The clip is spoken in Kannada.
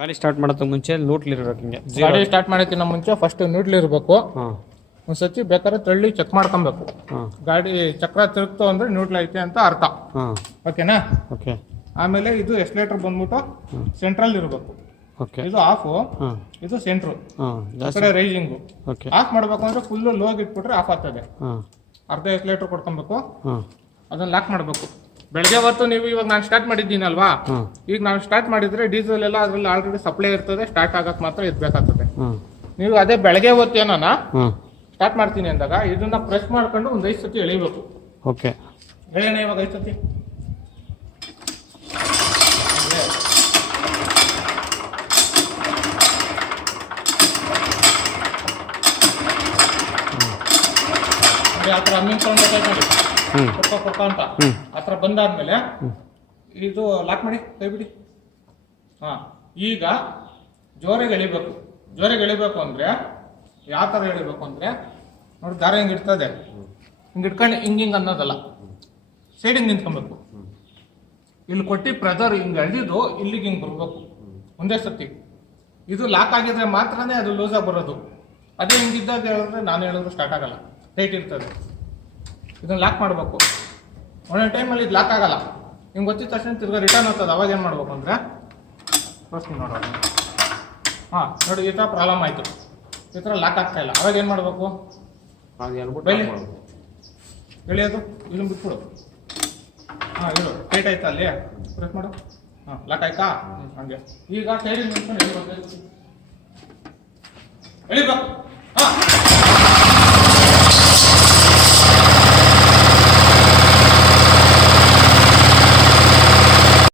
ಗಾಡಿ ಸ್ಟಾರ್ಟ್ ಮಾಡೋದಕ್ಕೆ ಮುಂಚೆ ನ್ಯೂಟ್ರಲ್ ಇರಬೇಕು. ಹಿಂಗೆ ಗಾಡಿ ಸ್ಟಾರ್ಟ್ ಮಾಡೋಕ್ಕಿಂತ ಮುಂಚೆ ಫಸ್ಟ್ ನ್ಯೂಟ್ರಲ್ ಇರಬೇಕು. ಹಾಂ ಒಂದ್ಸತಿ ಬೇಕಾದ್ರೆ ತಳ್ಳಿ ಚೆಕ್ ಮಾಡ್ಕೊಬೇಕು. ಹಾಂ ಗಾಡಿ ಚಕ್ರ ತಿರುಗ್ತು ಅಂದ್ರೆ ನ್ಯೂಟ್ರಲ್ ಐತೆ ಅಂತ ಅರ್ಥ. ಹಾಂ ಓಕೆನಾ? ಓಕೆ ಆಮೇಲೆ ಇದು ಎಕ್ಸಲೇಟರ್ ಬಂದ್ಬಿಟ್ಟು ಸೆಂಟ್ರಲ್ ಇರಬೇಕು. ಓಕೆ ಇದು ಆಫ್, ಹಾಂ ಇದು ಸೆಂಟ್ರು, ಹಾಂ ಈ ಜಾಸ್ತಿ ಕಡೆ ರೈಸಿಂಗು. ಓಕೆ ಆಫ್ ಮಾಡ್ಬೇಕು ಅಂದ್ರೆ ಫುಲ್ಲು ಲೋಗ್ ಇಟ್ಬಿಟ್ರೆ ಆಫ್ ಆಗ್ತದೆ. ಹಾಂ ಅರ್ಧ ಎಕ್ಸಲೇಟರ್ ಕೊಡ್ಕೊಬೇಕು, ಹಾಂ ಅದನ್ನ ಲಾಕ್ ಮಾಡಬೇಕು. ಬೆಳಗ್ಗೆ ಹೊತ್ತು ನೀವು ಇವಾಗ ನಾನು ಸ್ಟಾರ್ಟ್ ಮಾಡಿದ್ದೀನಲ್ವಾ, ಹಾಂ ಈಗ ನಾವು ಸ್ಟಾರ್ಟ್ ಮಾಡಿದ್ರೆ ಡೀಸೆಲ್ ಎಲ್ಲ ಅದರಲ್ಲಿ ಆಲ್ರೆಡಿ ಸಪ್ಲೈ ಇರ್ತದೆ, ಸ್ಟಾರ್ಟ್ ಆಗಕ್ಕೆ ಮಾತ್ರ ಇದ್ಬೇಕಾಗ್ತದೆ. ಹಾಂ ನೀವು ಅದೇ ಬೆಳಗ್ಗೆ ಹೊತ್ತು ಏನಾನ ಹಾಂ ಸ್ಟಾರ್ಟ್ ಮಾಡ್ತೀನಿ ಅಂದಾಗ ಇದನ್ನ ಪ್ರೆಸ್ ಮಾಡ್ಕೊಂಡು ಒಂದು 5 ಸತಿ ಎಳಿಬೇಕು. ಓಕೆ ಹೇಳೋಣ ಇವಾಗ 5 ಸತಿ. ಆ ಥರ ಹಮ್ಮಿಂಗ್ ಸೌಂಡ್ ನೋಡಿ, ಕೊಕ್ಕ ಅಂತ ಆ ಥರ ಬಂದಾದ್ಮೇಲೆ ಇದು ಲಾಕ್ ಮಾಡಿ, ಕೈ ಬಿಡಿ. ಹಾಂ, ಈಗ ಜೋರಾಗಿ ಎಳಿಬೇಕು. ಜೋರಾಗಿ ಎಳಿಬೇಕು ಅಂದರೆ ಯಾವ ಥರ ಎಳಿಬೇಕು ಅಂದರೆ ನೋಡಿ, ದಾರ ಹಿಂಗೆ ಇರ್ತದೆ, ಹಿಂಗೆ ಇಟ್ಕೊಂಡು ಹಿಂಗೆ ಅನ್ನೋದಲ್ಲ, ಸೈಡಿಗೆ ನಿಂತ್ಕೊಬೇಕು. ಇಲ್ಲಿ ಕೊಟ್ಟು ಪ್ರೆಜರ್ ಹಿಂಗೆ ಎಳೆದಿದ್ದು ಇಲ್ಲಿಗೆ ಹಿಂಗೆ ಬರ್ಬೇಕು ಒಂದೇ ಸತಿ. ಇದು ಲಾಕ್ ಆಗಿದ್ರೆ ಮಾತ್ರನೇ ಅದು ಲೂಸಾಗಿ ಬರೋದು. ಅದೇ ಹಿಂಗಿದ್ದಾಗ ಹೇಳಿದ್ರೆ ನಾನು ಹೇಳಿದ್ರು ಸ್ಟಾರ್ಟ್ ಆಗಲ್ಲ, ಟೈಟ್ ಇರ್ತದೆ. ಇದನ್ನು ಲಾಕ್ ಮಾಡಬೇಕು. ಒಂದೊಂದು ಟೈಮಲ್ಲಿ ಇದು ಲಾಕ್ ಆಗಲ್ಲ, ಹಿಂಗೆ ಗೊತ್ತಿದ ತಕ್ಷಣ ತಿರ್ಗಾ ರಿಟರ್ನ್ ಆಗ್ತದೆ. ಅವಾಗ ಏನು ಮಾಡ್ಬೇಕು ಅಂದರೆ ತೋರಿಸ್ತೀನಿ ನೋಡೋಣ. ಹಾಂ ನೋಡಿ, ಈ ಥರ ಪ್ರಾಬ್ಲಮ್ ಆಯಿತು, ಈ ಥರ ಲಾಕ್ ಆಗ್ತಾ ಇಲ್ಲ. ಅವಾಗ ಏನು ಮಾಡಬೇಕು? ಬೈಲಿ ಎಳಿಯೋದು, ಇದನ್ನು ಬಿಟ್ಬಿಡು. ಹಾಂ, ಇದು ಟೈಟ್ ಆಯ್ತಾ ಅಲ್ಲಿ, ಪ್ರೆಸ್ ಮಾಡು. ಹಾಂ, ಲಾಕ್ ಆಯ್ತಾ? ಹಾಗೆ ಈಗ ಸೈಡಿಗೆ ನಿಂತ್ಕೊಂಡು ಎಳಿಬೇಕು.